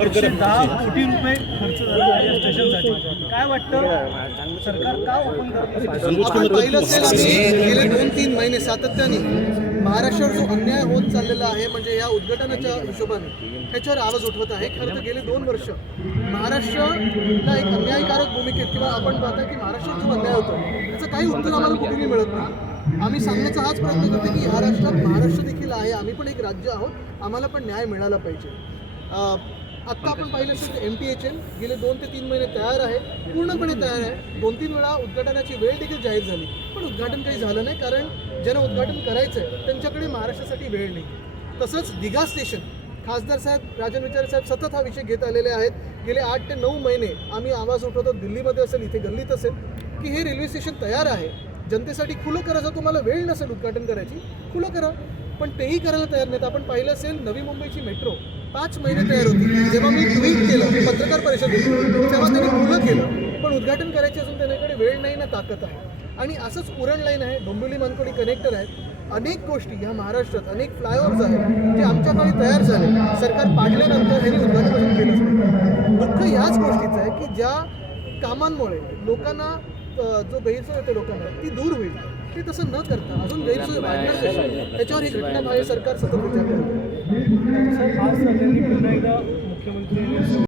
एकशे दहा कोटी रुपये खर्च झाला आहे या स्टेशनसाठी. काय वाटतं? सरकार का ओपन करत पाहिलं असेल आम्ही गेले दोन तीन महिने सातत्याने महाराष्ट्रावर जो अन्याय होत चाललेला आहे म्हणजे या उद्घाटनाच्या हिशोबाने ह्याच्यावर आवाज उठवत आहे. खरं तर गेले दोन वर्ष महाराष्ट्रला एक अन्यायकारक भूमिकेत किंवा आपण पाहता की महाराष्ट्रात जो अन्याय होतो त्याचं काही उत्तर आम्हाला कुठेही मिळत नाही. आम्ही सांगण्याचा हाच प्रयत्न करतो की ह्या राष्ट्रात महाराष्ट्र देखील आहे. आम्ही पण एक राज्य आहोत. आम्हाला पण न्याय मिळाला पाहिजे. आत्ता आपण पाहिलं असेल एम टी एच एल गेले दोन ते तीन महिने तयार आहे पूर्णपणे तयार आहे. दोन तीन वेळा उद्घाटनाची वेळ देखील जाहीर झाली. पण उद्घाटन काही झालं नाही कारण ज्यांना उद्घाटन करायचं आहे त्यांच्याकडे महाराष्ट्रासाठी वेळ नाही. तसंच दिघा स्टेशन खासदार साहेब राजन विचारे साहेब सतत हा विषय घेत आलेले आहेत. गेले आठ ते नऊ महिने आम्ही आवाज उठवतो दिल्लीमध्ये असेल इथे गल्लीत असेल की हे रेल्वे स्टेशन तयार आहे. जनतेसाठी खुलं करायचं तुम्हाला वेळ नसेल उद्घाटन करायची खुलं करा. पण तेही करायला तयार नाहीत. आपण पाहिलं असेल नवी मुंबईची मेट्रो पाच महिने तयार होती. जेव्हा मी ट्विट केलं पत्रकार परिषदेत तेव्हा त्यांनी खुलं केलं. पण उद्घाटन करायची असून त्यांच्याकडे वेळ नाही ना ताकद आहे. आणि असंच उरण लाईन आहे डोंबिवली मानकोडी कनेक्टर आहेत. अनेक गोष्टी ह्या महाराष्ट्रात अनेक फ्लायओव्हर्स आहेत जे आमच्या काळी तयार झाले. सरकार पाडल्यानंतर ह्यांनी उद्घाटन केलं. दुःख ह्याच गोष्टीचं आहे की ज्या कामांमुळे लोकांना जो गैरसोय होते लोकांना ती दूर होईल. ते तसं न करता अजून गैरसोय वाढणार कशी त्याच्यावर ही घटना बाह्य सरकार सतत विचार करतो. सर आज पुन्हा एकदा मुख्यमंत्री